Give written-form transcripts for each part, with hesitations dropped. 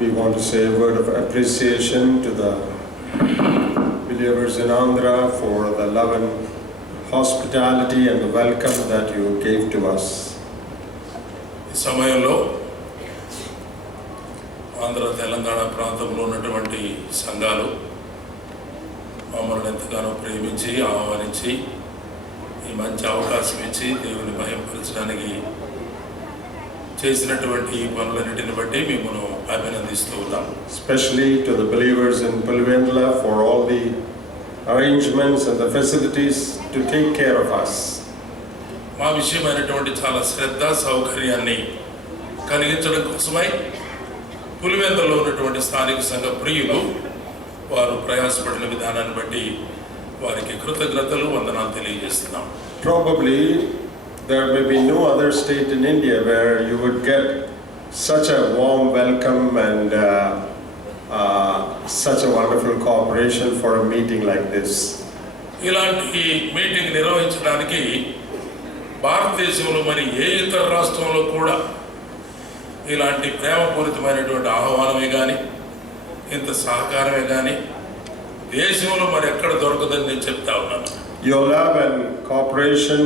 We want to say a word of appreciation to the believers in Andhra for the love and hospitality and the welcome that you gave to us. ఈ సమయంలో ఆంధ్ర తెలంగాణ ప్రాంతంలో ఉన్నటువంటి సంఘాలు మమ్మల్ని ఎంతగానో ప్రేమించి ఆహ్వానించి ఈ మంచి అవకాశం ఇచ్చి దేవుని మహిమపరచడానికి చేసినటువంటి పనులన్నిటిని బట్టి మిమ్మల్ని అభినందిస్తూ ఉన్నాం. Especially to the believers in Pulivendula for all the arrangements and the facilities to take care of us. మా విషయమైనటువంటి చాలా శ్రద్ధ సౌకర్యాన్ని కలిగించడం కోసమై పులివెందులలో ఉన్నటువంటి స్థానిక సంఘ ప్రియులు వారు ప్రయాసపడిన విధానాన్ని బట్టి వారికి కృతజ్ఞతలు వందనాలు తెలియజేస్తున్నాం. Probably there may be no other state in India where you would get such a warm welcome and such a wonderful cooperation for a meeting like this. ఇలాంటి మీటింగ్ నిర్వహించడానికి భారతదేశంలో మరి ఏ ఇతర రాష్ట్రంలో కూడా ఇలాంటి ప్రేమపూరితమైనటువంటి ఆహ్వానమే కానీ ఇంత సహకారమే కానీ దేశంలో మరి ఎక్కడ దొరకదని నేను చెప్తా ఉన్నాను. Your love and cooperation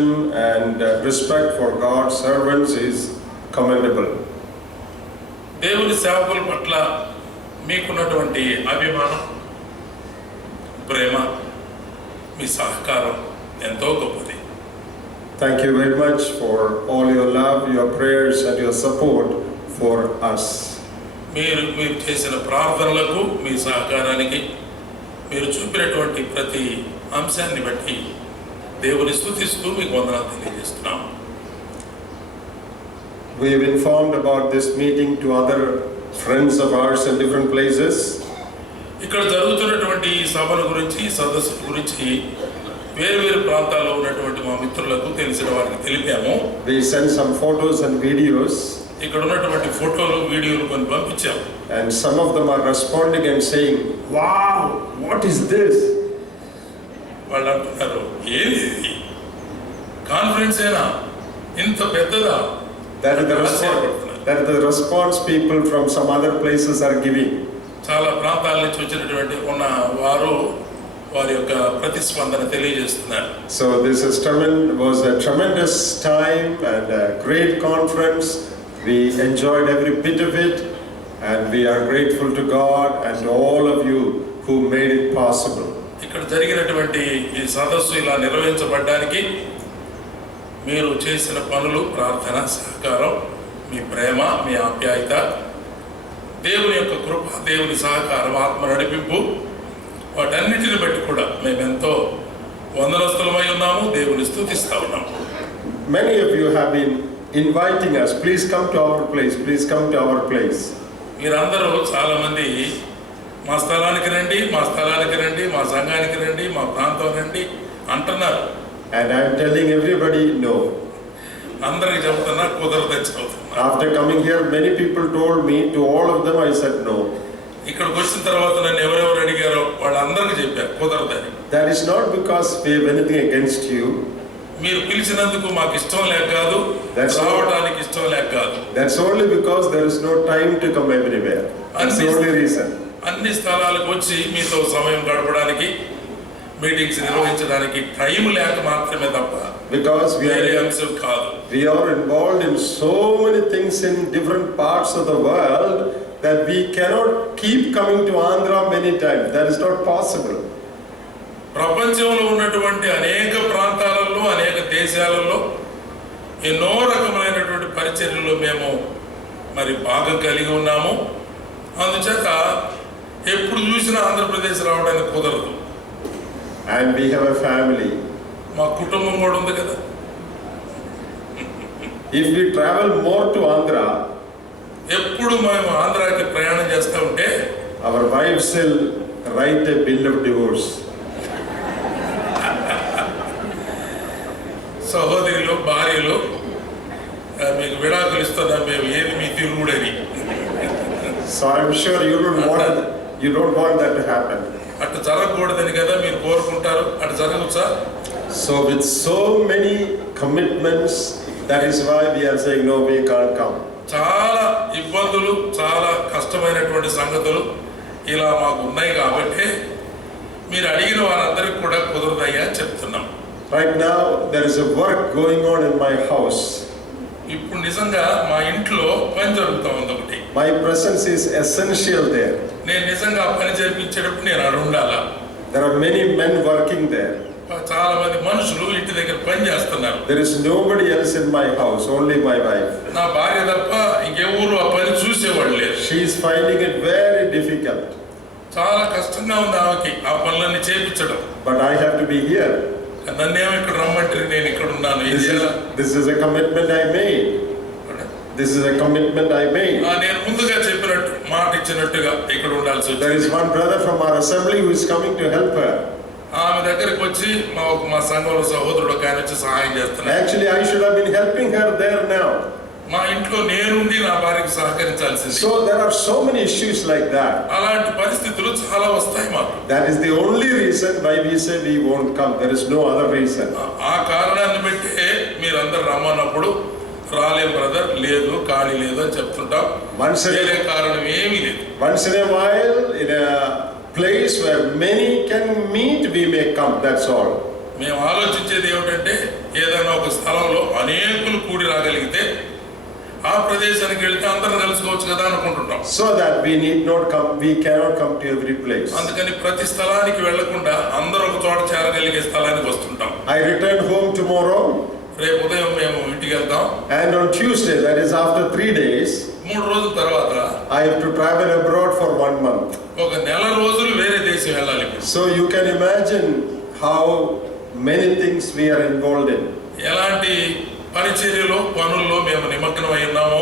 and respect for God's servants is commendable. దేవుని సేవకుల పట్ల మీకున్నటువంటి అభిమానం, ప్రేమ, మీ సహకారం ఎంతో గొప్పది. Thank you very much for all your love, your prayers and your support for us. మీరు చేసిన ప్రార్థనలకు, మీ సహకారానికి, మీరు చూపినటువంటి ప్రతి అంశాన్ని బట్టి దేవుని స్తుతిస్తూ మీకు వందనాలు తెలియజేస్తున్నాం. We have informed about this meeting to other friends of ours in different places. ఇక్కడ జరుగుతున్నటువంటి సభల గురించి, సదస్సుల గురించి వేరు ప్రాంతాల్లో ఉన్నటువంటి మా మిత్రులకు తెలిసిన వారికి తెలిపాము. We sent some photos and videos. ఇక్కడ ఉన్నటువంటి ఫోటోలు, వీడియోలు కొన్ని పంపించాము. And some of them are responding and saying, "Wow, what is this?" వాళ్ళు అంటున్నారు, ఏది కాన్ఫరెన్స్ ఏనా, ఇంత పెద్దదా? That is the response people from some other places are giving. చాలా ప్రాంతాల నుంచి వచ్చినటువంటి ఉన్న వారు వారి యొక్క ప్రతిస్పందన తెలియజేస్తున్నారు. So this was a tremendous time and a great conference. We enjoyed every bit of it and we are grateful to God and to all of you who made it possible. ఇక్కడ జరిగినటువంటి ఈ సదస్సు ఇలా నిర్వహించబడడానికి మీరు చేసిన పనులు, ప్రార్థన, సహకారం, మీ ప్రేమ, మీ ఆప్యాయత, దేవుని యొక్క కృప, దేవుని సహకారం, ఆత్మ నడిపింపు, వాటన్నిటిని బట్టి కూడా మేము ఎంతో వందనస్తులమై ఉన్నాము. దేవుని స్తుతిస్తా ఉన్నాము. Many of you have been inviting us, please come to our place, please come to our place. మీరందరూ చాలా మంది మా స్థలానికి రండి, మా స్థలానికి రండి, మా సంఘానికి రండి, మా ప్రాంతం రండి అంటున్నారు. And I am telling everybody no. అందరికి చెబుతున్నా, కుదరదని చెబుతున్నా. After coming here, many people told me, to all of them I said no. ఇక్కడికి వచ్చిన తర్వాత నన్ను ఎవరెవరు అడిగారో వాళ్ళందరికీ చెప్పారు కుదరదని. That is not because we have anything against you. మీరు పిలిచినందుకు మాకు ఇష్టం లేక కాదు, రావడానికి ఇష్టం లేక కాదు. That's only because there is no time to come everywhere. That's the only reason. అన్ని స్థలాలకు వచ్చి మీతో సమయం గడపడానికి, మీటింగ్స్ నిర్వహించడానికి టైం లేక మాత్రమే తప్ప because వేరే అంశం కాదు. We are involved in so many things in different parts of the world that we cannot keep coming to Andhra many times. That is not possible. ప్రపంచంలో ఉన్నటువంటి అనేక ప్రాంతాలలో, అనేక దేశాలలో ఎన్నో రకమైనటువంటి పరిచర్యల్లో మేము మరి భాగం కలిగి ఉన్నాము. అందుచేత ఎప్పుడు చూసినా ఆంధ్రప్రదేశ్ రావడానికి కుదరదు. And we have a family. మా కుటుంబం కూడా ఉంది కదా. If we travel more to Andhra, ఎప్పుడు మేము ఆంధ్రాకి ప్రయాణం చేస్తూ ఉంటే our wives will write a bill of divorce. సహోదరులు, భార్యలు మీకు విడాకులు ఇస్తుందా, మేము ఏది మీ తిరుగుడని. So I'm sure you don't want that to happen. అటు జరగకూడదని కదా మీరు కోరుకుంటారు. అటు జరగవచ్చా? So with so many commitments, that is why we are saying no, we can't come. చాలా ఇబ్బందులు, చాలా కష్టమైనటువంటి సంగతులు ఇలా మాకు ఉన్నాయి కాబట్టి మీరు అడిగిన వారందరికీ కూడా కుదరదయ్యా చెప్తున్నాం. Right now there is a work going on in my house. ఇప్పుడు నిజంగా మా ఇంట్లో పని జరుగుతూ ఉంది ఒకటి. My presence is essential there. నేను నిజంగా పని జరిపించేటప్పుడు నేను అక్కడ ఉండాలా. There are many men working there. చాలా మంది మనుషులు ఇంటి దగ్గర పని చేస్తున్నారు. There is nobody else in my house, only my wife. నా భార్య తప్ప ఇంకెవరు ఆ పని చూసేవాళ్ళు లేరు. She is finding it very difficult. చాలా కష్టంగా ఉంది ఆమెకి ఆ పనులన్నీ చేయించడం. But I have to be here. నన్నేమో ఇక్కడ రమ్మంటే నేను ఇక్కడ ఉన్నాను. This is a commitment I made. This is a commitment I made. నేను ముందుగా చెప్పినట్టు మాట ఇచ్చినట్టుగా ఇక్కడ ఉండాల్సి వచ్చింది. There is one brother from our assembly who is coming to help her. ఆమె దగ్గరికి వచ్చి మా సంఘంలో సహోదరుడు ఒక ఆయన వచ్చి సహాయం చేస్తున్నాడు. Actually I should have been helping her there now. మా ఇంట్లో నేనుండి నా భార్యకు సహకరించాల్సింది. So there are so many issues like that. అలాంటి పరిస్థితులు చాలా వస్తాయి మాకు. That is the only reason why we say we won't come. There is no other reason. ఆ కారణాన్ని బట్టి మీరందరూ రమ్మన్నప్పుడు రాలే బ్రదర్, లేదు ఖాళీ లేదు అని చెప్తుంటాం. వేరే కారణం ఏమీ లేదు. Once in a while in a place where many can meet we may come, that's all. మేము ఆలోచించేది ఏమిటంటే ఏదైనా ఒక స్థలంలో అనేకులు కూడి రాగలిగితే ఆ ప్రదేశానికి వెళ్తే అందరం కలుసుకోవచ్చు కదా అనుకుంటుంటాం. So that we need not come, we cannot come to every place. అందుకని ప్రతి స్థలానికి వెళ్లకుండా అందరూ ఒక చోట చేరగలిగే స్థలానికి వస్తుంటాం. I return home tomorrow. రేపు ఉదయం మేము ఇంటికి వెళ్తాం. And on Tuesday, that is after 3 days, 3 రోజుల తర్వాత I have to travel abroad for 1 month. ఒక నెల రోజులు వేరే దేశం వెళ్ళాలి. So you can imagine how many things we are involved in. ఎలాంటి పరిచర్యలో పనుల్లో మేము నిమగ్నమై ఉన్నామో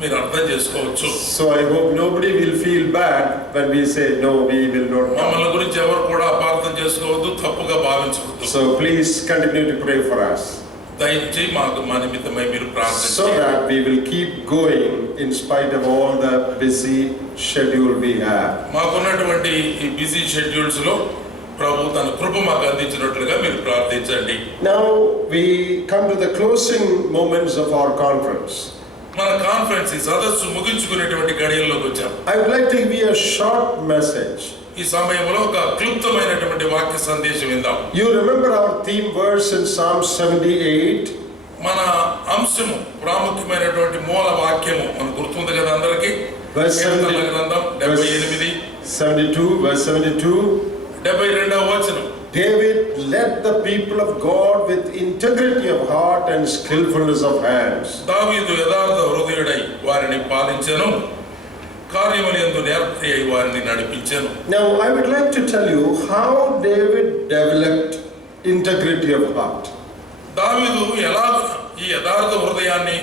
మీరు అర్థం చేసుకోవచ్చు. So I hope nobody will feel bad when we say no, we will not come. మమ్మల్ని గురించి ఎవరు కూడా అపార్థం చేసుకోవద్దు, తప్పుగా భావించవద్దు. So please continue to pray for us. దయచేసి మాకు మా నిమిత్తమై మీరు ప్రార్థించండి. So that we will keep going in spite of all the busy schedule we have. మాకున్నటువంటి ఈ బిజీ షెడ్యూల్స్ లో ప్రభు తన కృప మాకు అందించినట్లుగా మీరు ప్రార్థించండి. Now we come to the closing moments of our conference. మన కాన్ఫరెన్స్ ఈ సదస్సు ముగించుకునేటువంటి గడియల్లోకి వచ్చాం. I would like to give you a short message. ఈ సమయంలో ఒక క్లుప్తమైనటువంటి వాక్య సందేశం విందాం. You remember our theme verse in Psalm 78? మన అంశము ప్రాముఖ్యమైనటువంటి మూల వాక్యము మనకు గుర్తుంది కదా అందరికీ. కీర్తనల గ్రంథం 78 72 verse 72. 72వ వచనం. David led the people of God with integrity of heart and skillfulness of hands. దావీదు యథార్థ హృదయుడై వారిని పాలించెను, కార్యములందు నేర్పరి అయి వారిని నడిపించెను. Now I would like to tell you how David developed integrity of heart. దావీదు ఎలా ఈ యథార్థ హృదయాన్ని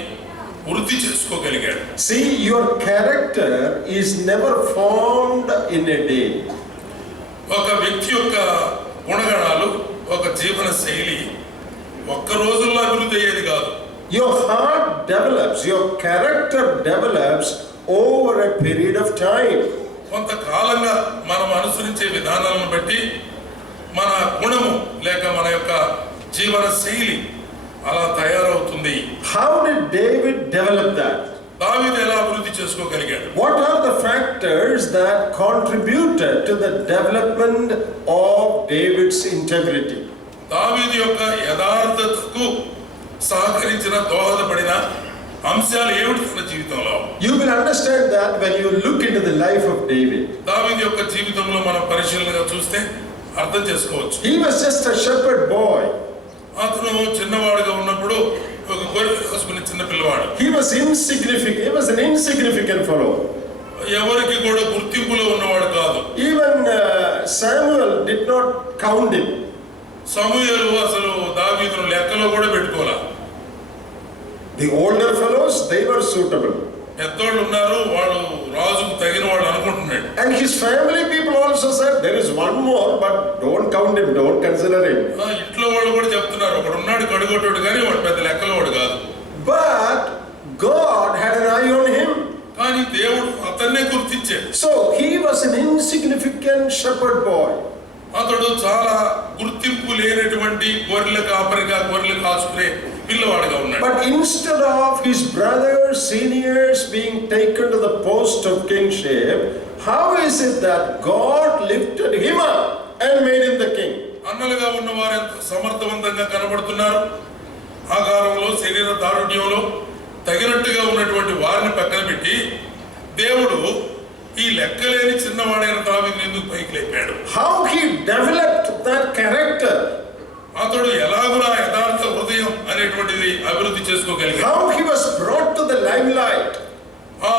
వృద్ధి చేసుకోగలిగాడు. See, your character is never formed in a day. ఒక వ్యక్తి యొక్క గుణగణాలు, ఒక జీవన శైలి ఒక్క రోజుల్లో అభివృద్ధి అయ్యేది కాదు. Your heart develops, your character develops over a period of time. కొంతకాలంగా మనం అనుసరించే విధానాలను బట్టి మన గుణము లేక మన యొక్క జీవన శైలి అలా తయారవుతుంది. How did David develop that? దావీదు ఎలా అభివృద్ధి చేసుకోగలిగాడు? What are the factors that contributed to the development of David's integrity? దావీదు యొక్క యథార్థతకు సహకరించిన దోహదపడిన అంశాలు ఏమిటి తన జీవితంలో? You will understand that when you look into the life of David. దావీదు యొక్క జీవితంలో మనం పరిశీలనగా చూస్తే అర్థం చేసుకోవచ్చు. He was just a shepherd boy. అతను చిన్నవాడుగా ఉన్నప్పుడు ఒక గొర్రెలు కాసుకునే చిన్న పిల్లవాడు. He was insignificant. He was an insignificant fellow. ఎవరికి కూడా గుర్తింపులో ఉన్నవాడు కాదు. Even Samuel did not count him. సమూయేలు అసలు దావీదును లెక్కలో కూడా పెట్టుకోలే. The older fellows, they were suitable. పెద్దోళ్ళు ఉన్నారు, వాళ్ళు రాజుకు తగిన వాళ్ళు అనుకుంటున్నాడు. And his family people also said there is one more, but don't count him, don't consider him. ఇంట్లో వాళ్ళు కూడా చెప్తున్నారు, ఒకడు ఉన్నాడు కడుగొట్టుడు కానీ వాడు పెద్ద లెక్కలో వాడు కాదు. But God had an eye on him. కానీ దేవుడు అతన్నే గుర్తించాడు. So he was an insignificant shepherd boy. అతడు చాలా గుర్తింపు లేనటువంటి గొర్రెల కాసుకునే పిల్లవాడుగా ఉన్నాడు. But instead of his brothers, seniors being taken to the post of kingship, how is it that God lifted him up and made him the king? అన్నలుగా ఉన్న వారు ఎంత సమర్థవంతంగా కనబడుతున్నారు. ఆకారంలో, శరీర దారుణ్యంలో తగినట్టుగా ఉన్నటువంటి వారిని పక్కన పెట్టి దేవుడు ఈ లెక్కలేని చిన్నవాడైన దావీదుని ఎందుకు పైకి లేపాడు? How he developed that character? అతడు ఎలాగునా యథార్థ హృదయం అనేటువంటిది అభివృద్ధి చేసుకోగలిగాడు. How he was brought to the limelight? ఆ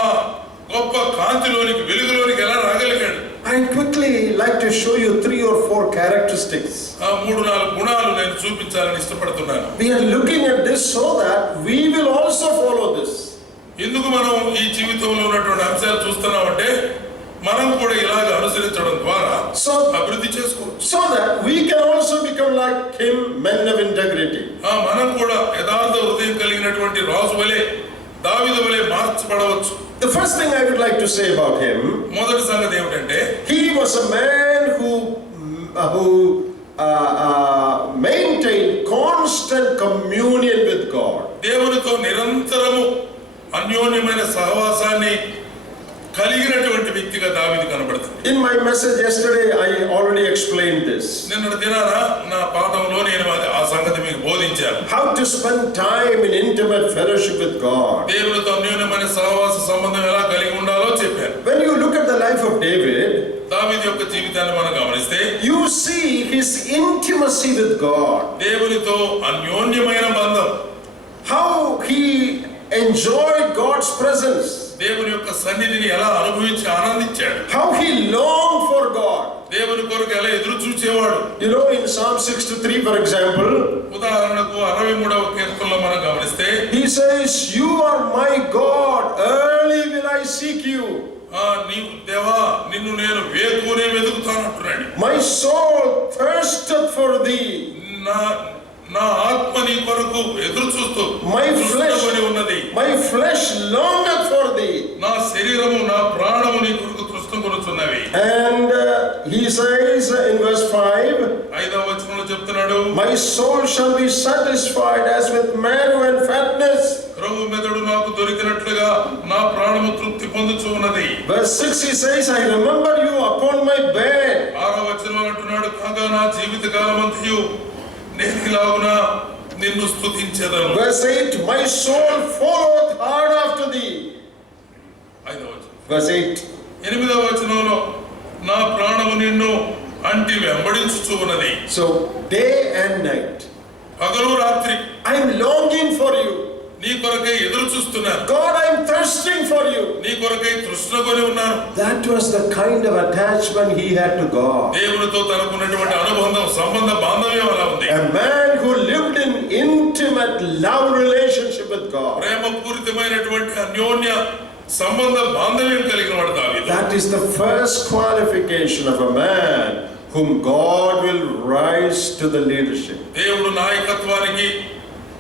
గొప్ప కాంతిలోనికి, వెలుగులోనికి ఎలా రాగలిగాడు? I quickly like to show you 3 or 4 characteristics. ఆ 3-4 గుణాలు నేను చూపించాలని ఇష్టపడుతున్నాను. We are looking at this so that we will also follow this. ఎందుకు మనం ఈ జీవితంలో ఉన్నటువంటి అంశాలు చూస్తున్నామంటే మనం కూడా ఇలాగ అనుసరించడం ద్వారా అభివృద్ధి చేసుకోవచ్చు. So that we can also become like him, men of integrity. మనం కూడా యథార్థ హృదయం కలిగినటువంటి రాజు వలె, దావీదు వలె మార్చబడవచ్చు. The first thing I would like to say about him, మొదటి సంగతి ఏమిటంటే he was a man who maintained constant communion with God. దేవునితో నిరంతరము అన్యోన్యమైన సహవాసాన్ని కలిగినటువంటి వ్యక్తిగా దావీదు కనబడుతుంది. In my message yesterday I already explained this. నిన్నటి దినాన నా పాఠంలో నేను ఆ సంగతి మీకు బోధించాను. How to spend time in intimate fellowship with God. దేవునితో అన్యోన్యమైన సహవాస సంబంధం ఎలా కలిగి ఉండాలో చెప్పాను. When you look at the life of David, దావీదు యొక్క జీవితాన్ని మనం గమనిస్తే you see his intimacy with God. దేవునితో అన్యోన్యమైన బంధం. How he enjoyed God's presence. దేవుని యొక్క సన్నిధిని ఎలా అనుభవించి ఆనందించాడు. How he longed for God. దేవుని కొరకు ఎలా ఎదురు చూచేవాడు. You know, in Psalm 63 for example, ఉదాహరణకు 63వ కీర్తనలో మనం గమనిస్తే he says, you are my God, early will I seek you. నీవు దేవా, నిన్ను నేను వేకువనే వెతుకుతాను అంటున్నాడు. My soul thirsteth for thee. నా ఆత్మ నీ కొరకు ఎదురు చూస్తూ ఉన్నది. My flesh longeth for thee. నా శరీరము, నా ప్రాణము నీ కొరకు తృష్ణపడుచున్నవి. And he says in verse 5, 5వ వచనంలో చెప్తున్నాడు, my soul shall be satisfied as with marrow and fatness. క్రొవ్వు మెదడు నాకు దొరికినట్లుగా నా ప్రాణము తృప్తి పొందుచు ఉన్నది. Verse 6 he says, I remember you upon my bed. 6వ వచనంలో అంటున్నాడు, కాగా నా జీవిత కాలమంతయు నేను ఇలాగునా నిన్ను స్తుతించెదను. Verse 8, my soul followeth hard after thee. 5వ వచనం. Verse 8. 8వ వచనంలో నా ప్రాణము నిన్ను అంటి వెంబడించుచు ఉన్నది. So day and night, పగలు రాత్రి I am longing for you. నీ కొరకై ఎదురు చూస్తున్నాను. God, I am thirsting for you. నీ కొరకై తృష్ణకొని ఉన్నాను. That was the kind of attachment he had to God. దేవునితో తనకున్నటువంటి అనుబంధం, సంబంధ బాంధవ్యం అలా ఉంది. A man who lived in intimate love relationship with God. ప్రేమపూరితమైనటువంటి అన్యోన్య సంబంధ బాంధవ్యం కలిగిన వాడు దావీదు. That is the first qualification of a man whom God will rise to the leadership. దేవుడు నాయకత్వానికి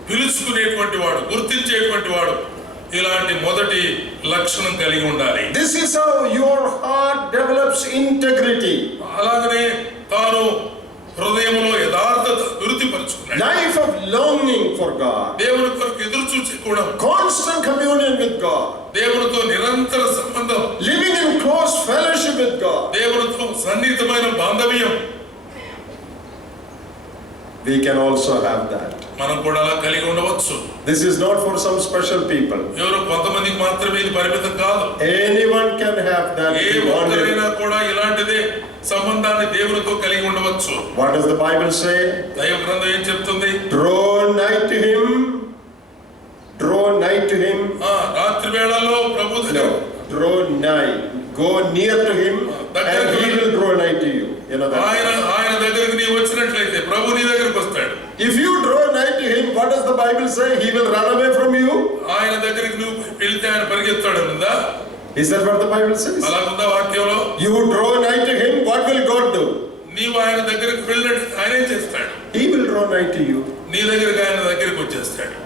పిలుచుకునేటువంటి వాడు, గుర్తించేటువంటి వాడు ఇలాంటి మొదటి లక్షణం కలిగి ఉండాలి. This is how your heart develops integrity. అలాగనే తాను హృదయంలో యథార్థత అభివృద్ధి పరుచుకున్నాడు. Life of longing for God. దేవుని కొరకు ఎదురు చూచి కూడా Constant communion with God. దేవునితో నిరంతర సంబంధం. Living in close fellowship with God. దేవునితో సన్నిహితమైన బాంధవ్యం. We can also have that. మనం కూడా అలా కలిగి ఉండవచ్చు. This is not for some special people. ఎవరో కొంతమందికి మాత్రమే ఇది పరిమితం కాదు. Anyone can have that. ఏ ఒక్కరైనా కూడా ఇలాంటిదే సంబంధాన్ని దేవునితో కలిగి ఉండవచ్చు. What does the Bible say? దైవ గ్రంథం ఏం చెప్తుంది? Draw nigh to him. Draw nigh to him. రాత్రి వేళల్లో ప్రభు దగ్గర draw nigh. Go near to him and he will draw nigh to you. You know that. ఆయన దగ్గరికి నీవు వచ్చినట్లయితే ప్రభు నీ దగ్గరికి వస్తాడు. If you draw nigh to him, what does the Bible say? He will run away from you. ఆయన దగ్గరికి నువ్వు వెళ్తే ఆయన పరిగెత్తాడు ఉందా? Is that what the Bible says? అలా ఉందా వాక్యంలో? You draw nigh to him, what will God do? నీవు ఆయన దగ్గరికి వెళ్ళినట్టు ఆయన ఏం చేస్తాడు? He will draw nigh to you. నీ దగ్గరికి ఆయన దగ్గరికి వచ్చేస్తాడు.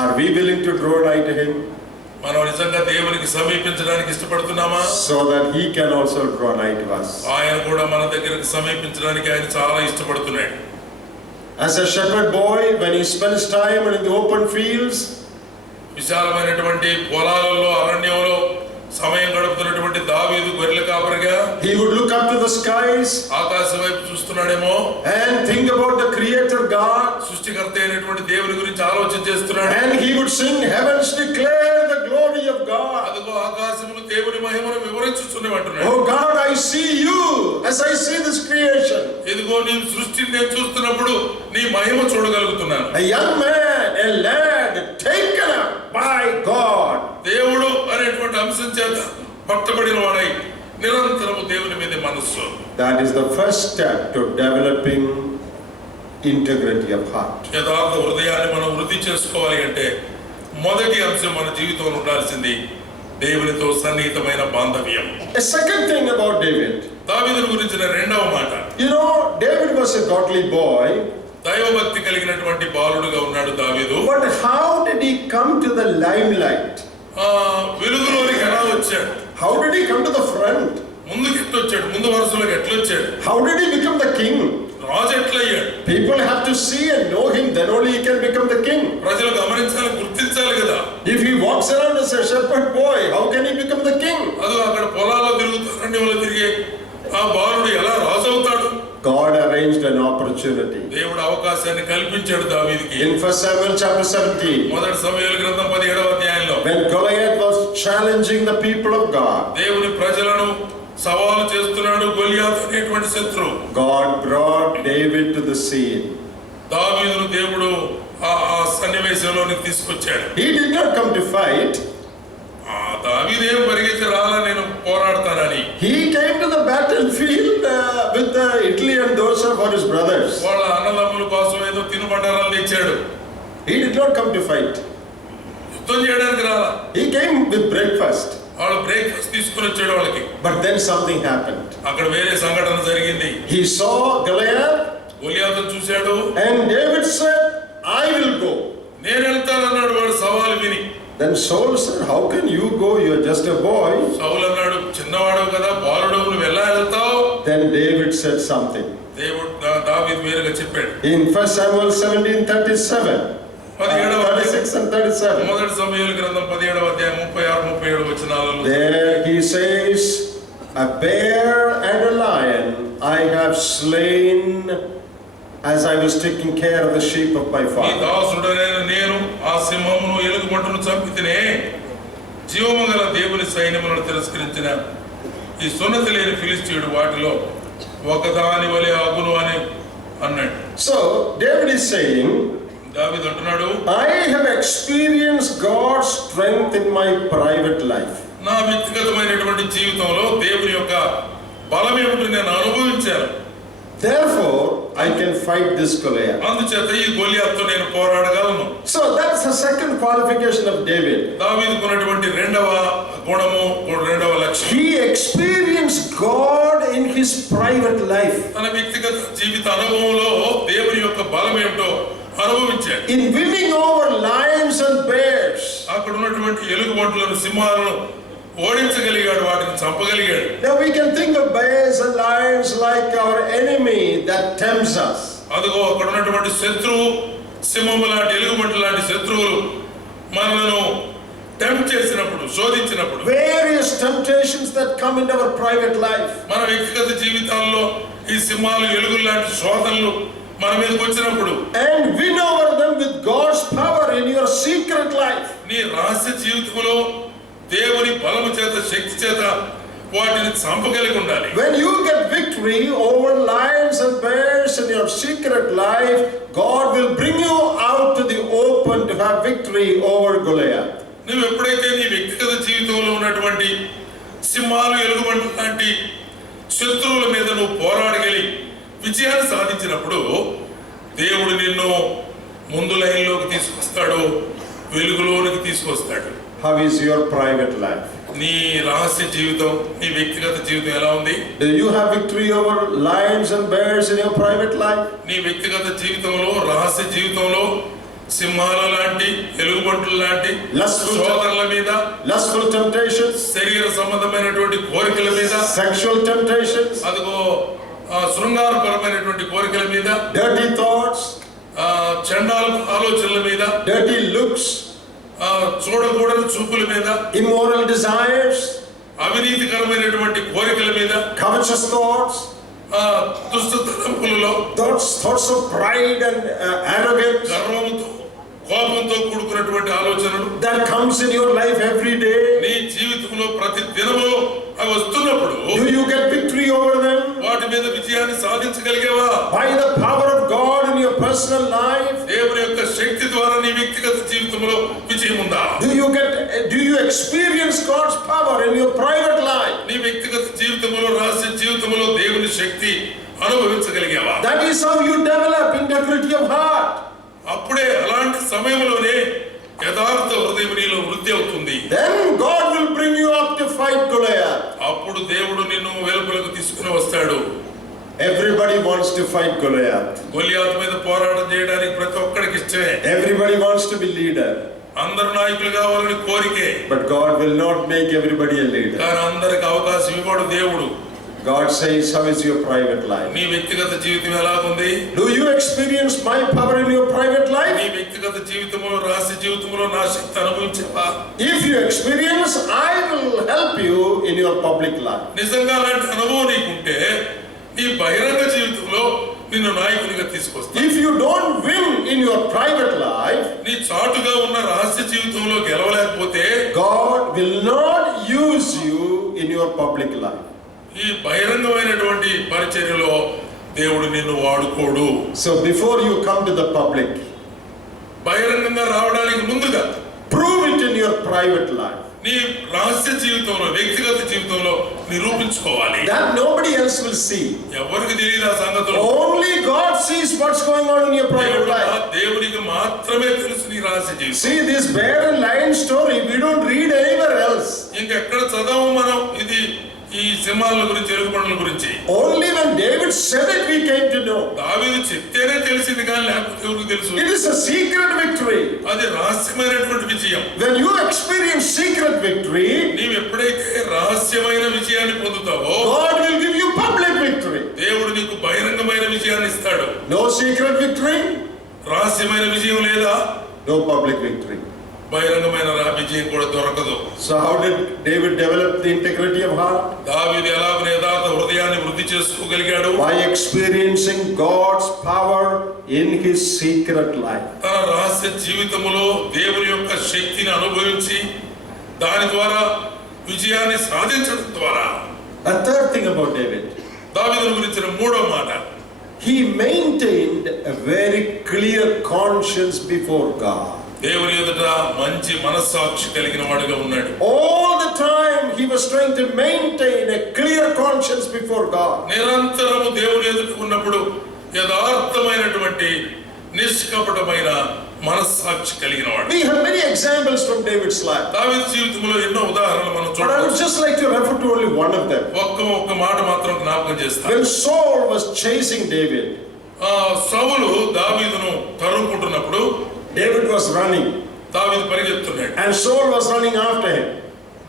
Are we willing to draw nigh to him? మనం నిజంగా దేవునికి సమీపించడానికి ఇష్టపడుతున్నామా? So that he can also draw nigh to us. ఆయన కూడా మన దగ్గరికి సమీపించడానికి ఆయన చాలా ఇష్టపడుతున్నాడు. As a shepherd boy, when he spends time in the open fields, విశాలమైనటువంటి పొలాలలో అరణ్యంలో సమయం గడుపుతున్నటువంటి దావీదు గొర్రెల కాపరిగా he would look up to the skies, ఆకాశం వైపు చూస్తున్నాడేమో, and think about the creator God, సృష్టికర్త అయినటువంటి దేవుని గురించి ఆలోచన చేస్తున్నాడు. and he would sing, heavens declare the glory of God. అదిగో ఆకాశములు దేవుని మహిమను వివరించుచున్నవంటున్నాడు. Oh God, I see you as I see this creation. ఇదిగో నీ సృష్టిని నేను చూస్తున్నప్పుడు నీ మహిమ చూడగలుగుతున్నాను. A young man, a lad taken up by God. దేవుడు అనేటువంటి అంశం చేత పట్టబడిన వాడై నిరంతరము దేవుని మీద మనస్సు. That is the first step to developing integrity of heart. యథార్థ హృదయాన్ని మనం వృద్ధి చేసుకోవాలి అంటే మొదటి అంశం మన జీవితంలో ఉండాల్సింది దేవునితో సన్నిహితమైన బాంధవ్యం. A second thing about David. దావీదుని గురించిన రెండవ మాట, You know, David was a godly boy. దైవభక్తి కలిగినటువంటి బాలుడుగా ఉన్నాడు దావీదు. But how did he come to the limelight? వెలుగులోనికి ఎలా వచ్చాడు? How did he come to the front? ముందుకు ఎట్లొచ్చాడు? ముందు వరుసలోకి ఎట్లొచ్చాడు? How did he become the king? Raju ఎట్లయ్యాడు? People have to see and know him, then only he can become the king. ప్రజలు గమనించాలి, గుర్తించాలి కదా. If he walks around as a shepherd boy, how can he become the king? అదో అక్కడ పొలాల్లో తిరుగుతూ అరణ్యంలో తిరిగే ఆ బాలుడు ఎలా రాజు అవుతాడు? God arranged an opportunity. దేవుడు అవకాశాన్ని కల్పించాడు దావీదుకి. In 1 Samuel chapter 17, మొదటి సమూయేలు గ్రంథం 17వ అధ్యాయంలో when Goliath was challenging the people of God, దేవుని ప్రజలను సవాలు చేస్తున్నాడు గొలియాతు అనేటువంటి శత్రువు. God brought David to the scene. దావీదును దేవుడు ఆ సన్నివేశంలోనికి తీసుకొచ్చాడు. He did not come to fight. దావీదేం పరిగెత్తి రాలా నేను పోరాడతానని. He came to the battlefield with the idli and dosa for his brothers. వాళ్ళ అన్నదమ్ముల కోసం ఏదో తినుబండారాలు తెచ్చాడు. He did not come to fight. యుద్ధం చేయడానికి రాలా. He came with breakfast. వాళ్ళు బ్రేక్ఫాస్ట్ తీసుకుని వచ్చాడు వాళ్ళకి. But then something happened. అక్కడ వేరే సంఘటన జరిగింది. He saw Goliath, గొలియాతును చూశాడు. and David said, I will go. నేను వెళ్తానన్నాడు వాడు సవాలు విని. Then Saul said, how can you go? You are just a boy. సౌలు అన్నాడు, చిన్నవాడు కదా, బాలుడు, నువ్వు ఎలా వెళ్తావు? Then David said something. దేవుడు దావీదు వేరుగా చెప్పాడు. In 1 Samuel 17:37, 36 and 37. మొదటి సమూయేలు గ్రంథం 17వ అధ్యాయం 36-37 వచనాలలో There he says, a bear and a lion I have slain as I was taking care of the sheep of my ఈ father. దాసుడైన నేను ఆ సింహమును ఎలుగుబంటును చంపితినే, జీవము గల దేవుని సైన్యములను తిరస్కరించిన ఈ సున్నతి లేని ఫిలిష్తీయుడు వాటిలో ఒకదాని వలె అగును అని అన్నాడు. So David is saying, దావీదు అంటున్నాడు, I have experienced God's strength in my private life. నా వ్యక్తిగతమైనటువంటి జీవితంలో దేవుని యొక్క బలం ఏమిటో నేను అనుభవించాను. Therefore I can fight this Goliath. అందుచేత ఈ గొలియాతుతో నేను పోరాడగలను. So that's the second qualification of David. దావీదుకు ఉన్నటువంటి రెండవ గుణము, రెండవ లక్షణం, He experienced God in his private life. తన వ్యక్తిగత జీవిత అనుభవంలో దేవుని యొక్క బలం ఏమిటో అనుభవించాడు. In winning over lions and bears. అక్కడ ఉన్నటువంటి ఎలుగుబంటులను, సింహాలను ఓడించగలిగాడు, వాటిని చంపగలిగాడు. Now we can think of bears and lions like our enemy that tempts us. అదిగో అక్కడ ఉన్నటువంటి శత్రువు, సింహము లాంటి, ఎలుగుబంటు లాంటి శత్రువులు మనలను టెంప్ట్ చేసినప్పుడు, శోధించినప్పుడు, Various temptations that come in our private life. మన వ్యక్తిగత జీవితాల్లో ఈ సింహాలు, ఎలుగులు లాంటి శోధనలు మన మీదకి వచ్చినప్పుడు, And win over them with God's power in your secret life. నీ రహస్య జీవితంలో దేవుని బలము చేత, శక్తి చేత వాటిని చంపగలిగి ఉండాలి. When you get victory over lions and bears in your secret life, God will bring you out to the open to have victory over Goliath. నువ్వు ఎప్పుడైతే నీ వ్యక్తిగత జీవితంలో ఉన్నటువంటి సింహాలు, ఎలుగుబంటు లాంటి శత్రువుల మీద నువ్వు పోరాడగలి విజయాన్ని సాధించినప్పుడు దేవుడు నిన్ను ముందు లైన్లోకి తీసుకొస్తాడు, వెలుగులోనికి తీసుకొస్తాడు. How is your private life? నీ రహస్య జీవితం, నీ వ్యక్తిగత జీవితం ఎలా ఉంది? Do you have victory over lions and bears in your private life? నీ వ్యక్తిగత జీవితంలో, రహస్య జీవితంలో సింహాల లాంటి ఎలుగుబంటుల లాంటి శోధనల మీద, lustful temptations, శరీర సంబంధమైనటువంటి కోరికల మీద, sexual temptations, అదిగో శృంగారపరమైనటువంటి కోరికల మీద, dirty thoughts, చండాల ఆలోచనల మీద, dirty looks, చూడకూడని చూపుల మీద, immoral desires, అవినీతికరమైనటువంటి కోరికల మీద, covetous thoughts, దుష్ట తలంపులలో, thoughts of pride and arrogance, గర్వంతో కోపంతో కూడుకున్నటువంటి ఆలోచనలు that comes in your life every day. నీ జీవితంలో ప్రతి దినము అవి వస్తున్నప్పుడు Do you get victory over them? వాటి మీద విజయాన్ని సాధించగలిగేవా? By the power of God in your personal life? దేవుని యొక్క శక్తి ద్వారా నీ వ్యక్తిగత జీవితంలో విజయం ఉందా? Do you experience God's power in your private life? నీ వ్యక్తిగత జీవితంలో, రహస్య జీవితంలో దేవుని శక్తి అనుభవించగలిగేవా? That is how you develop integrity of heart. అప్పుడే అలాంటి సమయంలోనే యథార్థ హృదయం నీలో వృద్ధి అవుతుంది. Then God will bring you up to fight Goliath. అప్పుడు దేవుడు నిన్ను వెలుపలకు తీసుకుని వస్తాడు. Everybody wants to fight Goliath. గొలియాతు మీద పోరాటం చేయడానికి ప్రతి ఒక్కరికి ఇష్టమే. Everybody wants to be leader. అందరు నాయకులు కావాలని కోరికే. But God will not make everybody a leader. కానీ అందరికి అవకాశం ఇవ్వడు దేవుడు. God says, how is your private life? నీ వ్యక్తిగత జీవితం ఎలా ఉంది? Do you experience my power in your private life? నీ వ్యక్తిగత జీవితంలో, రహస్య జీవితంలో నా శక్తి అనుభవించావా? If you experience, I will help you in your public life. నిజంగా అలాంటి అనుభవం నీకుంటే నీ బహిరంగ జీవితంలో నిన్ను నాయకునిగా తీసుకొస్తా. If you don't win in your private life, నీ చాటుగా ఉన్న రహస్య జీవితంలో గెలవలేకపోతే God will not use you in your public life. ఈ బహిరంగమైనటువంటి పరిచర్యలో దేవుడు నిన్ను వాడుకోడు. So before you come to the public, బహిరంగంగా రావడానికి ముందుగా prove it in your private life. నీ రహస్య జీవితంలో, వ్యక్తిగత జీవితంలో నిరూపించుకోవాలి. That nobody else will see. ఎవరికి తెలియదు ఆ సంగతులు. Only God sees what's going on in your private life. దేవునికి మాత్రమే తెలుసు నీ రహస్య జీవితం. See this bear and lion story, we don't read anywhere else. ఇంకెక్కడ చదవము మనం ఇది, ఈ సింహాల గురించి, ఎలుగుబంటుల గురించి. Only when David said it we came to know. దావీదు చెప్తేనే తెలిసింది, కానీ లేకపోతే ఎవరికి తెలుసు? It is a secret victory. అది రహస్యమైనటువంటి విజయం. When you experience secret victory, నీవు ఎప్పుడైతే రహస్యమైన విజయాన్ని పొందుతావో God will give you public victory. దేవుడు నీకు బహిరంగమైన విజయాన్ని ఇస్తాడు. No secret victory, రహస్యమైన విజయం లేదా, no public victory. బహిరంగమైన విజయం కూడా దొరకదు. So how did David develop the integrity of heart? దావీదు ఎలాగ యథార్థ హృదయాన్ని వృద్ధి చేసుకోగలిగాడు? By experiencing God's power in his secret life. తన రహస్య జీవితములో దేవుని యొక్క శక్తిని అనుభవించి దాని ద్వారా విజయాన్ని సాధించడం ద్వారా. A third thing about David, దావీదును గురించిన మూడో మాట, he maintained a very clear conscience before God. దేవుని ఎదుట మంచి మనస్సాక్షి కలిగిన వాడుగా ఉన్నాడు. All the time he was trying to maintain a clear conscience before God. నిరంతరము దేవుని ఎదుట ఉన్నప్పుడు యథార్థమైనటువంటి నిష్కపటమైన మనస్సాక్షి కలిగిన వాడు. We have many examples from David's life. దావీదు జీవితంలో ఎన్నో ఉదాహరణలు మనం But I would చూడవచ్చు. just like to refer to only one of them. ఒక్క మాట మాత్రం జ్ఞాపకం చేస్తాను. When Saul was chasing David, సౌలు దావీదును తరుముకుంటున్నప్పుడు David was running దావీదు పరిగెత్తున్నాడు. and Saul was running after him.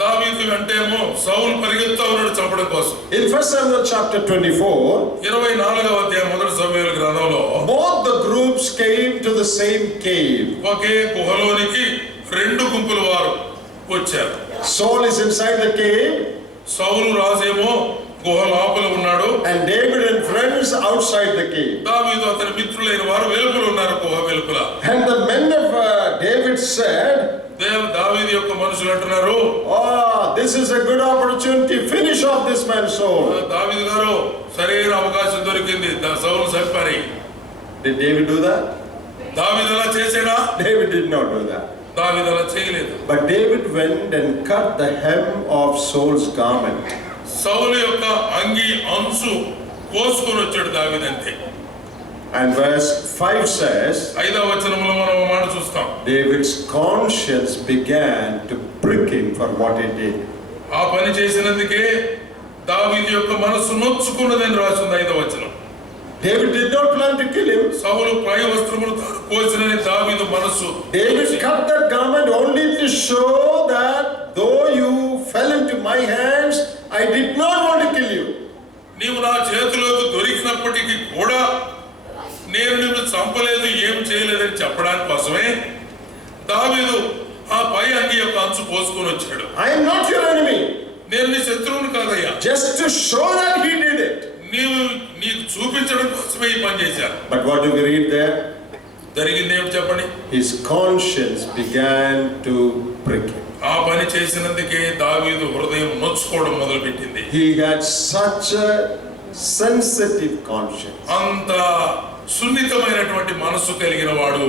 దావీదు వెంటేమో సౌలు పరిగెత్తుతా ఉన్నాడు చంపడం కోసం. In 1 Samuel chapter 24, 24వ అధ్యాయం మొదటి సమూయేలు గ్రంథంలో both the groups came to the same cave. ఒకే గుహలోనికి రెండు గుంపుల వారు వచ్చారు. Saul is inside the cave, సౌలు రాజేమో గుహ లోపల ఉన్నాడు, and David and friends outside the cave. దావీదు అతని మిత్రులైన వారు వెలుపల ఉన్నారు, గుహ వెలుపల. And the men of David said, దావీదు యొక్క మనుషులు అంటున్నారు, this is a good opportunity, finish off this man's soul. దావీదు గారు సరైన అవకాశం దొరికింది, సౌలు చంపారి. Did David do that? దావీదు అలా చేసాడా? David did not do that. దావీదు అలా చేయలేదు. But David went and cut the hem of Saul's garment. సౌలు యొక్క అంగి అంచు కోసుకొని వచ్చాడు దావీదు అంతే. And verse 5 says, 5వ వచనంలో మనం ఒక మాట చూస్తాం, David's conscience began to prick him for what he did. ఆ పని చేసినందుకే దావీదు యొక్క మనసు నొచ్చుకున్నదని రాసింది 5వ వచనం. David did not plan to kill him. సౌలు ప్రాయ వస్త్రములు కోసినని దావీదు మనస్సు. David cut that garment only to show that though you fell into my hands, I did not want to kill you. నీవు నా చేతిలోకి దొరికినప్పటికీ కూడా నేను నిన్ను చంపలేదు, ఏం చేయలేదని చెప్పడానికి కోసమే దావీదు ఆ పై అంగి యొక్క అంచు పోసుకొని వచ్చాడు. I am not your enemy. నేను నీ శత్రువుని కాదయ్యా. Just to show that he did it. నీకు చూపించడం కోసమే ఈ పని చేశాను. But what do we read there? జరిగింది ఏమిటి చెప్పండి? His conscience began to prick him. ఆ పని చేసినందుకే దావీదు హృదయం నొచ్చుకోవడం మొదలుపెట్టింది. He had such a sensitive conscience. అంత సున్నితమైనటువంటి మనస్సు కలిగిన వాడు,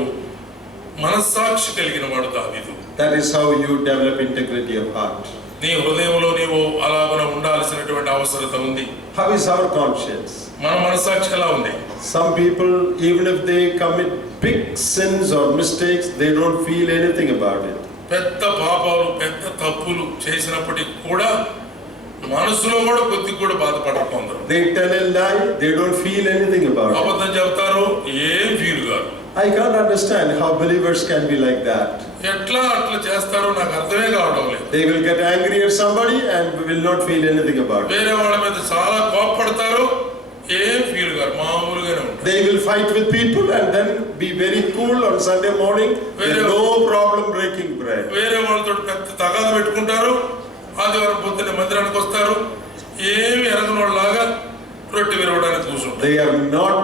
మనస్సాక్షి కలిగిన వాడు దావీదు. That is how you develop integrity of heart. నీ హృదయంలో నీవు అలాగనే ఉండాల్సినటువంటి అవసరత ఉంది. How is our conscience? మన మనస్సాక్షి ఎలా ఉంది? Some people, even if they commit big sins or mistakes, they don't feel anything about it. పెద్ద పాపాలు, పెద్ద తప్పులు చేసినప్పటికీ కూడా మనసులో కూడా కొద్ది కూడా బాధపడకపోందరు. They tell a lie, they don't feel anything about it. అబద్ధం చెప్తారు, ఏం ఫీల్ కాదు. I can't understand how believers can be like that. ఎట్లా అట్లా చేస్తారో నాకు అర్థమే కావడం లేదు. They will get angry at somebody and will not feel anything about it. వేరే వాళ్ళ మీద చాలా కోపపడతారు, ఏం ఫీల్ కాదు, మామూలుగానే ఉంటారు. They will fight with people and then be very cool on Sunday morning. No problem breaking bread. వేరే వాళ్ళతో పెద్ద తగాదు పెట్టుకుంటారు, ఆదివారం పొద్దున్న మందిరానికి వస్తారు, ఏమి ఎరగనోళ్ళలాగా రొట్టె విరవడానికి కూర్చుంటారు. They are not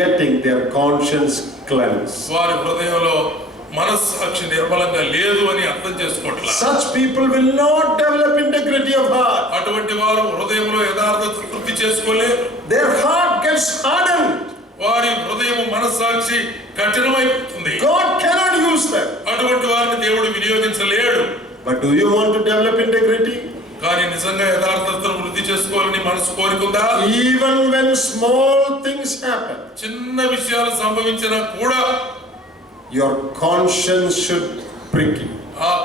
getting their conscience cleansed. వారి హృదయంలో మనస్సాక్షి నిర్మలంగా లేదు అని అర్థం చేసుకోవట్లేదు. Such people will not develop integrity of heart. అటువంటి వారు హృదయంలో యథార్థత వృద్ధి చేసుకోలేరు. Their heart gets hardened. వారి హృదయం మనస్సాక్షి కఠినమైపోతుంది. God cannot use them. అటువంటి వారిని దేవుడు వినియోగించలేడు. But do you want to develop integrity? కానీ నిజంగా యథార్థతను వృద్ధి చేసుకోవాలని మనసు కోరుకుందా? Even when small things happen, చిన్న విషయాలు సంభవించినా కూడా your conscience should prick you.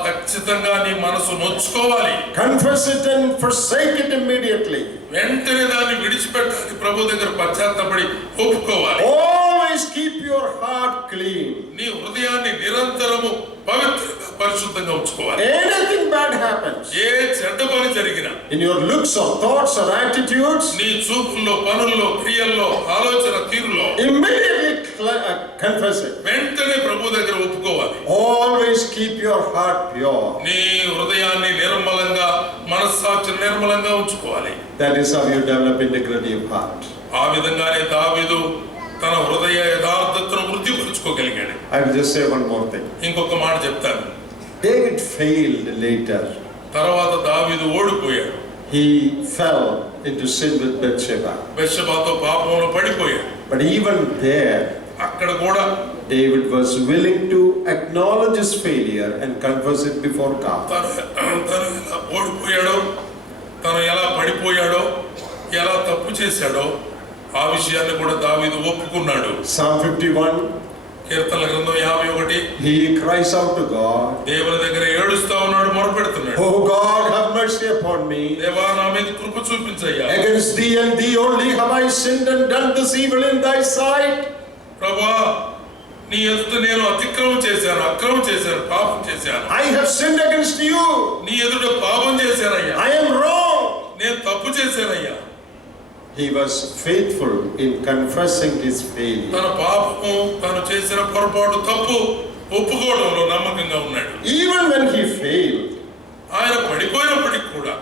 ఖచ్చితంగా నీ మనసు నొచ్చుకోవాలి. Confess it and forsake it immediately. వెంటనే దాన్ని విడిచిపెట్టాలి, ప్రభు దగ్గర పశ్చాత్తాపడి ఒప్పుకోవాలి. Always keep your heart clean. నీ హృదయాన్ని నిరంతరము పవిత్రంగా పరిశుద్ధంగా ఉంచుకోవాలి. Anything bad happens, ఏ చెడ్డ పని జరిగినా, in your looks or thoughts or attitudes, నీ చూపుల్లో, పనుల్లో, క్రియల్లో, ఆలోచన తీరులో immediately confess it. వెంటనే ప్రభు దగ్గర ఒప్పుకోవాలి. Always keep your heart pure. నీ హృదయాన్ని నిర్మలంగా, మనస్సాక్షిని నిర్మలంగా ఉంచుకోవాలి. That is how you develop integrity of heart. ఆ విధంగానే దావీదు తన హృదయ యథార్థతను వృద్ధిపరుచుకోగలిగాడు. I will just say one more thing. ఇంకొక మాట చెప్తాను. David failed later. తర్వాత దావీదు ఓడిపోయాడు. He fell into sin with Bathsheba. బెత్షెబాతో పాపంలో పడిపోయాడు. But even there, అక్కడ కూడా David was willing to acknowledge his failure and confess it before God. తను ఎలా ఓడిపోయాడో, తను ఎలా పడిపోయాడో, ఎలా తప్పు చేశాడో ఆ విషయాన్ని కూడా దావీదు ఒప్పుకున్నాడు. Psalm 51, కీర్తనల గ్రంథం 51, he cries out to God, దేవుని దగ్గర ఏడుస్తా ఉన్నాడు, మొరపెడుతున్నాడు. Oh God, have mercy upon me. దేవా, నా మీద కృప చూపించయ్యా. Against thee and thee only have I sinned and done this evil in thy sight. ప్రభువా, నీ ఎదుట నేను అతిక్రమం చేశాను, అక్రమం చేశాను, పాపం చేశాను. I have sinned against you. నీ ఎదుట పాపం చేశానయ్యా. I am wrong. నేను తప్పు చేశానయ్యా. He was faithful in confessing his failure. తన పాపము, తను చేసిన పొరపాటు, తప్పు ఒప్పుకోవడంలో నమ్మకంగా ఉన్నాడు. Even when he failed, ఆయన పడిపోయినప్పటికీ కూడా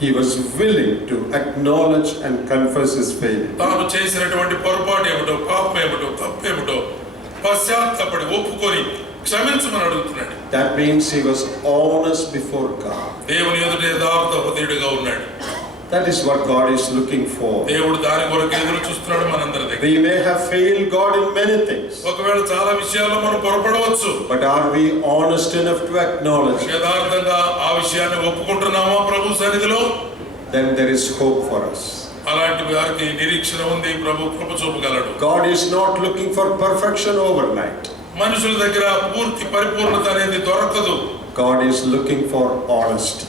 he was willing to acknowledge and confess his failure. తాను చేసినటువంటి పొరపాటు ఏమిటో, పాపం ఏమిటో, తప్పు ఏమిటో పశ్చాత్తాపడి ఒప్పుకొని క్షమించమని అడుగుతున్నాడు. That means he was honest before God. దేవుని ఎదుట యథార్థ హృదయుడిగా ఉన్నాడు. That is what God is looking for. దేవుడు దాని కొరకు ఎదురు చూస్తున్నాడు మనందరి దగ్గర. We may have failed God in many things. ఒకవేళ చాలా విషయాల్లో మనం పొరపడవచ్చు. But are we honest enough to acknowledge? యథార్థంగా ఆ విషయాన్ని ఒప్పుకుంటున్నామా ప్రభు సన్నిధిలో? Then there is hope for us. అలాంటి వారికి నిరీక్షణ ఉంది, ప్రభు కృప చూపగలడు. God is not looking for perfection overnight. మనుషుల దగ్గర పూర్తి పరిపూర్ణత అనేది దొరకదు. God is looking for honesty.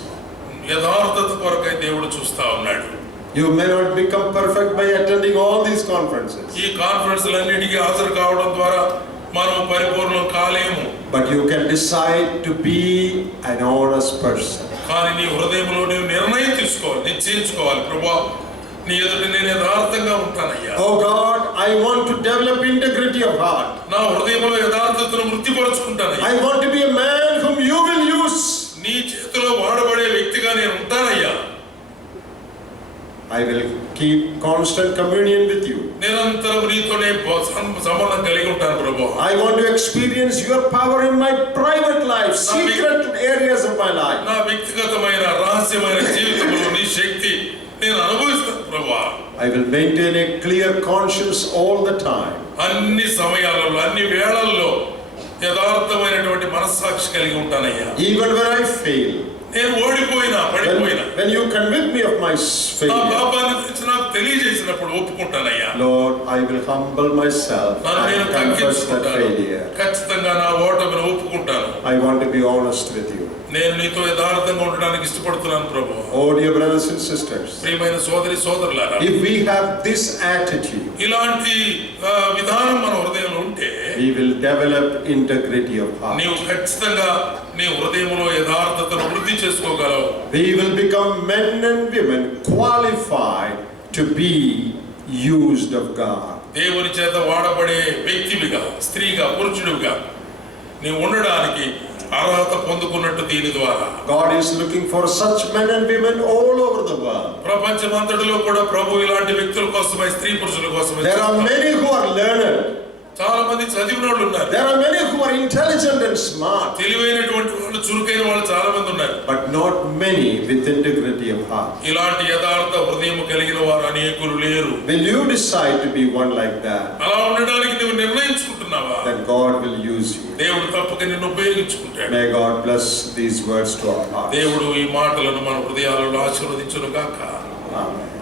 యథార్థత కొరకై దేవుడు చూస్తా ఉన్నాడు. You may not become perfect by attending all these conferences. ఈ కాన్ఫరెన్స్లన్నిటికీ హాజరు కావడం ద్వారా మనం పరిపూర్ణం కాలేము. But you can decide to be an honest person. కానీ నీ హృదయంలో నీవు నిర్ణయం తీసుకోవాలి, నిశ్చయించుకోవాలి. ప్రభువా, నీ ఎదుట నేను యథార్థంగా ఉంటానయ్యా. Oh God, I want to develop integrity of heart. నా హృదయంలో యథార్థతను వృద్ధిపరచుకుంటానయ్యా. I want to be a man whom you will use. నీ చేతిలో వాడబడే వ్యక్తిగా నేను ఉంటానయ్యా. I will keep constant communion with you. నిరంతరం నీతోనే సంబంధం కలిగి ఉంటాను ప్రభువా. I want to experience your power in my private life, secret areas of my life. నా వ్యక్తిగతమైన రహస్యమైన జీవితంలో నీ శక్తి నేను అనుభవిస్తాను ప్రభువా. I will maintain a clear conscience all the time. అన్ని సమయాలలో అన్ని వేళల్లో యథార్థమైనటువంటి మనస్సాక్షి కలిగి ఉంటానయ్యా. Even when I fail, నేను ఓడిపోయినా పడిపోయినా, when you convict me of my నా failure, పాపాన్ని గురించి నాకు తెలియజేసినప్పుడు ఒప్పుకుంటానయ్యా. Lord, I will humble myself నేను and confess that తగ్గించుకుంటాను. failure. ఖచ్చితంగా నా ఓటమిని ఒప్పుకుంటాను. I want to be honest with you. నేను నీతో యథార్థంగా ఉండడానికి ఇష్టపడుతున్నాను ప్రభువా. Oh dear brothers and sisters, ప్రియమైన సోదరి సోదరులారా, if we have this attitude, ఇలాంటి విధానం మన హృదయంలో ఉంటే we will develop integrity of heart. నీవు ఖచ్చితంగా నీ హృదయంలో యథార్థతను వృద్ధి చేసుకోగలవు. We will become men and women qualified to be used of God. దేవుని చేత వాడబడే వ్యక్తివిగా, స్త్రీగా, పురుషుడిగా నీవు ఉండడానికి అర్హత పొందుకున్నట్టు దీని ద్వారా God is looking for such men and women all over the world. ప్రపంచమంతటిలో కూడా ప్రభు ఇలాంటి వ్యక్తుల కోసమై, స్త్రీ పురుషుల కోసమై. There are many who are learned. చాలా మంది చదివిన వాళ్ళు ఉన్నారు. There are many who are intelligent and smart. తెలివైనటువంటి వాళ్ళు, చురుకైన వాళ్ళు చాలా మంది ఉన్నారు. But not many with integrity of heart. ఇలాంటి యథార్థ హృదయం కలిగిన వారు అనేకులు లేరు. Will you decide to be one like that? అలా ఉండడానికి నువ్వు నిర్ణయించుకుంటున్నావా? Then God will use you. దేవుడు తప్పక నిన్ను ఉపయోగించుకుంటాడు. May God bless these words to our hearts. దేవుడు ఈ మాటలను మన హృదయాలలో ఆశీర్వదించును గాక. Amen.